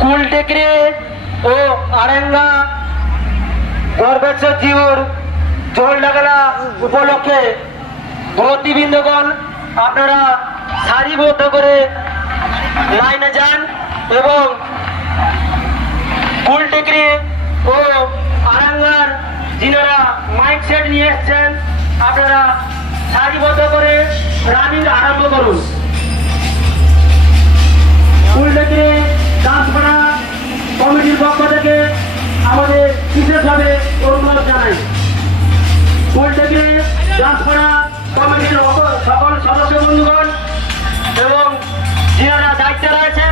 কুলটেকরে ও আরেঙ্গা গর্বেশ্বর জিউর জল লাগালা উপলক্ষে ভর্তিবৃন্দগণ আপনারা সারিবদ্ধ করে লাইনে যান এবং কুলটেকরে ও আরাঙ্গার যিনারা মাইক সেট নিয়ে এসছেন আপনারা সারিবদ্ধ করে রানিং আরম্ভ করুন। কুলটেকরে ডান্সপাড়া কমিটির পক্ষ থেকে আমাদের বিশেষভাবে অনুরোধ জানাই। কুলটেকরে ডান্সপাড়া কমিটির সকল সদস্য বন্ধুগণ এবং যিনারা দায়িত্বে রয়েছে